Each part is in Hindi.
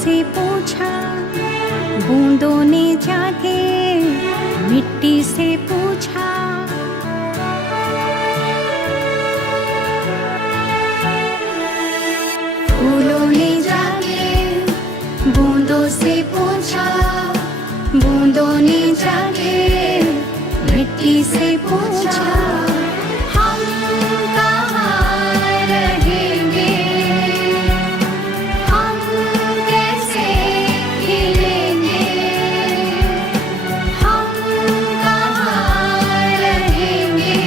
से पूछा, बूंदों ने जाके मिट्टी से पूछा। फूलों ने जाके बूंदों से पूछा, बूंदों ने जाके मिट्टी से पूछा। हम कहाँ रहेंगे, हम कैसे खिलेंगे, हम कहाँ रहेंगे,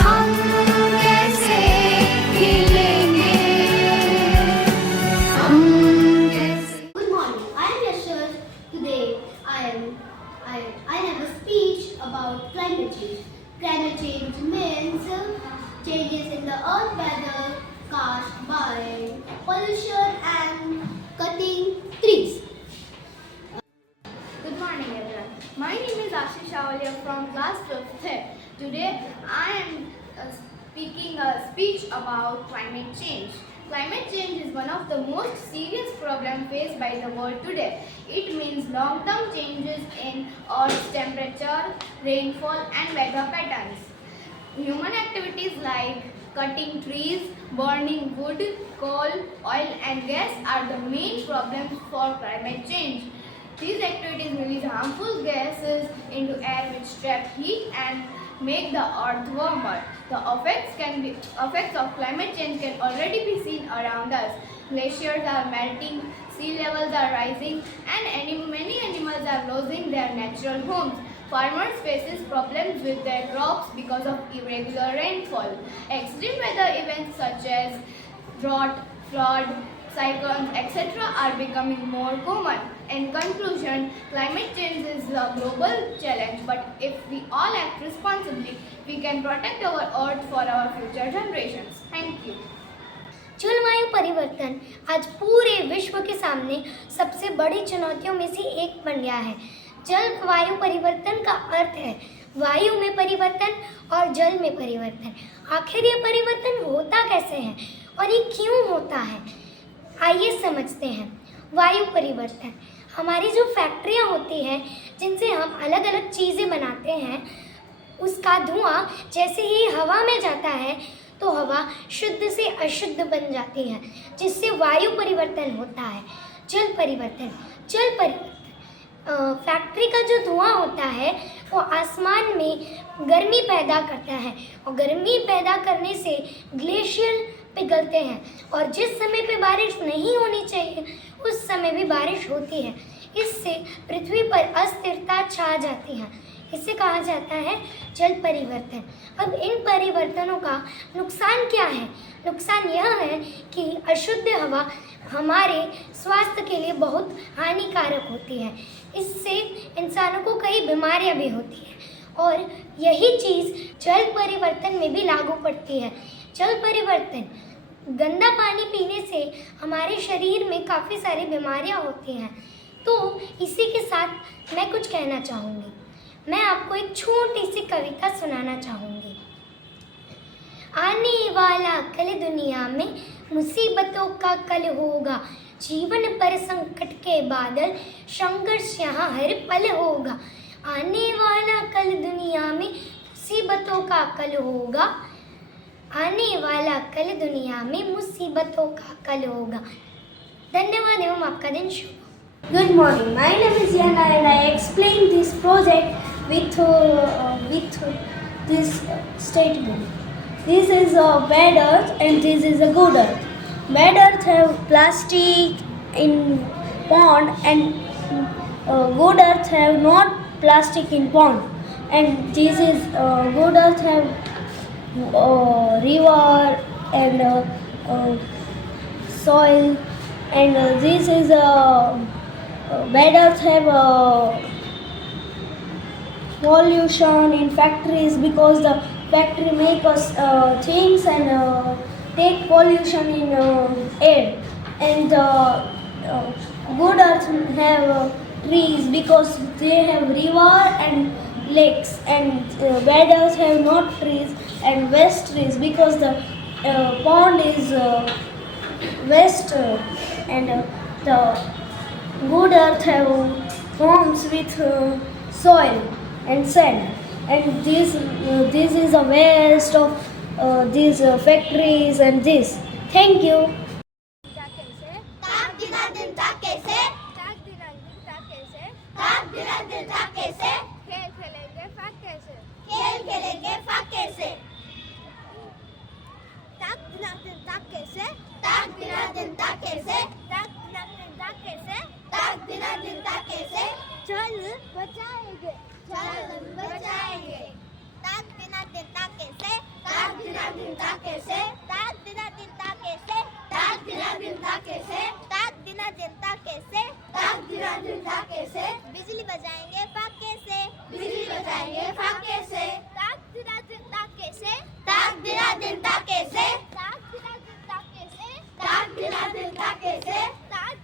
हम कैसे खिलेंगे, हम कैसे। Good morning. I am Yashar. Today I have a speech about climate change. Climate change means changes in the earth weather caused by pollution and cutting trees. Good morning everyone. My name is Ashish Avalia from class 12th. Today I am speaking a speech about climate change. Climate change is one of the most serious problems faced by the world today. It means long-term changes in Earth's temperature, rainfall and weather patterns. Human activities like cutting trees, burning wood, coal, oil and gas are the main problems for climate change. These activities release harmful gases into air which trap heat and make the earth warmer. The effects of climate change can already be seen around us. Glaciers are melting, sea levels are rising, and many animals are losing their natural homes. Farmers faces problems with their crops because of irregular rainfall. Extreme weather events such as drought, flood, cyclones, etc. are becoming more common. In conclusion, climate change is a global challenge, but if we all act responsibly, we can protect our earth for our future generations. Thank you. जलवायु परिवर्तन आज पूरे विश्व के सामने सबसे बड़ी चुनौतियों में से एक बन गया है। जलवायु परिवर्तन का अर्थ है वायु में परिवर्तन और जल में परिवर्तन। आखिर ये परिवर्तन होता कैसे है और ये क्यों होता है, आइए समझते हैं। वायु परिवर्तन हमारी जो फैक्ट्रियाँ होती हैं जिनसे हम अलग अलग चीज़ें बनाते हैं, उसका धुआं जैसे ही हवा में जाता है तो हवा शुद्ध से अशुद्ध बन जाती है, जिससे वायु परिवर्तन होता है। जल परिवर्तन फैक्ट्री का जो धुआं होता है वो आसमान में गर्मी पैदा करता है और गर्मी पैदा करने से ग्लेशियर पिघलते हैं और जिस समय पे बारिश नहीं होनी चाहिए उस समय भी बारिश होती है। इससे पृथ्वी पर अस्थिरता छा जाती है। इसे कहा जाता है जल परिवर्तन। अब इन परिवर्तनों का नुकसान क्या है? नुकसान यह है कि अशुद्ध हवा हमारे स्वास्थ्य के लिए बहुत हानिकारक होती है। इससे इंसानों को कई बीमारियां भी होती हैं और यही चीज़ जल परिवर्तन में भी लागू पड़ती है। जल परिवर्तन, गंदा पानी पीने से हमारे शरीर में काफ़ी सारी बीमारियां होती हैं। तो इसी के साथ मैं कुछ कहना चाहूँगी। मैं आपको एक छोटी सी कविता सुनाना चाहूँगी। आने वाला कल दुनिया में मुसीबतों का कल होगा, जीवन पर संकट के बादल, संघर्ष यहाँ हर पल होगा। आने वाला कल दुनिया में मुसीबतों का कल होगा, आने वाला कल दुनिया में मुसीबतों का कल होगा। धन्यवाद एवं आपका दिन शुभ। Good morning. My name is Yana and I explain this project with this statement. This is a bad earth and this is a good earth. Bad earth have plastic in pond and good earth have not plastic in pond. And this is good earth have river and soil, and this is bad earth have pollution in factories because the factory make us things and take pollution in air. And good earth have trees because they have river and lakes, and bad earth have not trees and west trees because the pond is west and the good earth have forms with soil and sand, and this is a waste of these factories and this. Thank you. ताक दिनादिन ताक कैसे? ताक दिनादिन ताक कैसे? ताक दिनादिन ताक कैसे? खेल खेलेंगे फाक कैसे? खेल खेलेंगे फाक कैसे? ताक दिनादिन ताक कैसे? ताक दिनादिन ताक कैसे? ताक दिनादिन ताक कैसे? ताक दिनादिन ताक कैसे? चल बचाएंगे, चल बचाएंगे। ताक दिनादिन ताक कैसे? ताक दिनादिन ताक कैसे? ताक दिनादिन ताक कैसे? ताक दिनादिन ताक कैसे? ताक दिनादिन ताक कैसे? ताक दिनादिन ताक कैसे? बिजली बजाएंगे फाक कैसे? बिजली बजाएंगे फाक कैसे? ताक दिनादिन ताक कैसे? ताक दिनादिन ताक कैसे? ताक दिनादिन ताक कैसे? ताक दिनादिन ताक कैसे? ताक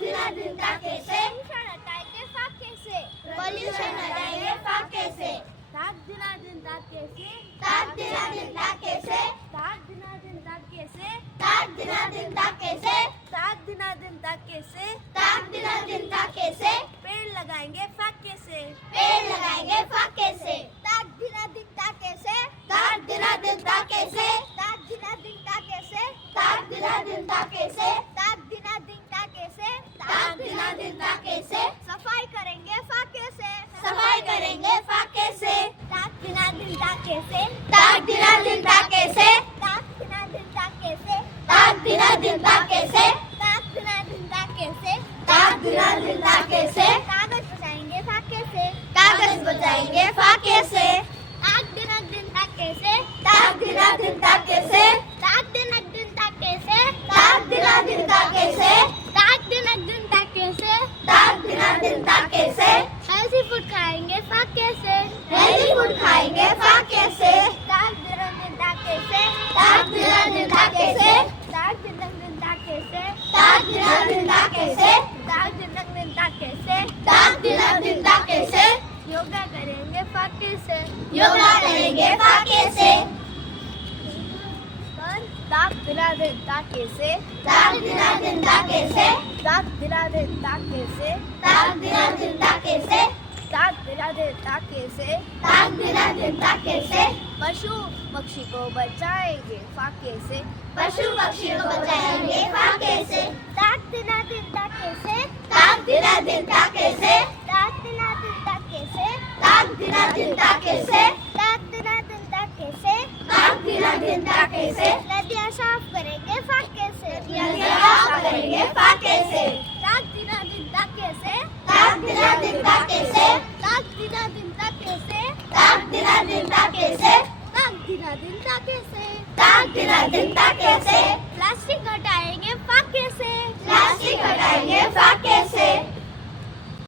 दिनादिन ताक कैसे? ताक दिनादिन ताक कैसे? पोल्यूशन हटाएंगे फाक कैसे? ताक दिनादिन ताक कैसे? ताक दिनादिन ताक कैसे? ताक दिनादिन ताक कैसे? ताक दिनादिन ताक कैसे? ताक दिनादिन ताक कैसे? ताक दिनादिन ताक कैसे? पेड़ लगाएंगे फाक कैसे? पेड़ लगाएंगे फाक कैसे? ताक दिनादिन ताक कैसे? ताक दिनादिन ताक कैसे? ताक दिनादिन ताक कैसे? ताक दिनादिन ताक कैसे? ताक दिनादिन ताक कैसे? ताक दिनादिन ताक कैसे? सफाई करेंगे फाक कैसे? सफाई करेंगे फाक कैसे? ताक दिनादिन ताक कैसे? ताक दिनादिन ताक कैसे? ताक दिनादिन ताक कैसे? ताक दिनादिन ताक कैसे? ताक दिनादिन ताक कैसे? ताक दिनादिन ताक कैसे? कागज बचाएंगे फाक कैसे? कागज बचाएंगे फाक कैसे? ताक दिनादिन ताक कैसे? ताक दिनादिन ताक कैसे? ताक दिनादिन ताक कैसे? ताक दिनादिन ताक कैसे? ताक दिनादिन ताक कैसे? ताक दिनादिन ताक कैसे? हेल्दी फूड खाएंगे फाक कैसे? हेल्दी फूड खाएंगे फाक कैसे? ताक दिनादिन ताक कैसे? ताक दिनादिन ताक कैसे? ताक दिनादिन ताक कैसे? ताक दिनादिन ताक कैसे? ताक दिनादिन ताक कैसे? ताक दिनादिन ताक कैसे? योगा करेंगे फाक कैसे? योगा करेंगे फाक कैसे? ताक दिनादिन ताक कैसे? ताक दिनादिन ताक कैसे? ताक दिनादिन ताक कैसे? ताक दिनादिन ताक कैसे? ताक दिनादिन ताक कैसे? ताक दिनादिन ताक कैसे? पशु पक्षी को बचाएंगे फाक कैसे? पशु पक्षी को बचाएंगे फाक कैसे? ताक दिनादिन ताक कैसे? ताक दिनादिन ताक कैसे? ताक दिनादिन ताक कैसे? ताक दिनादिन ताक कैसे? ताक दिनादिन ताक कैसे? ताक दिनादिन ताक कैसे? नदियाँ साफ करेंगे फाक कैसे? नदियाँ साफ करेंगे फाक कैसे? ताक दिनादिन ताक कैसे? ताक दिनादिन ताक कैसे? ताक दिनादिन ताक कैसे? ताक दिनादिन ताक कैसे? ताक दिनादिन ताक कैसे? ताक दिनादिन ताक कैसे? प्लास्टिक हटाएंगे फाक कैसे? प्लास्टिक हटाएंगे फाक कैसे?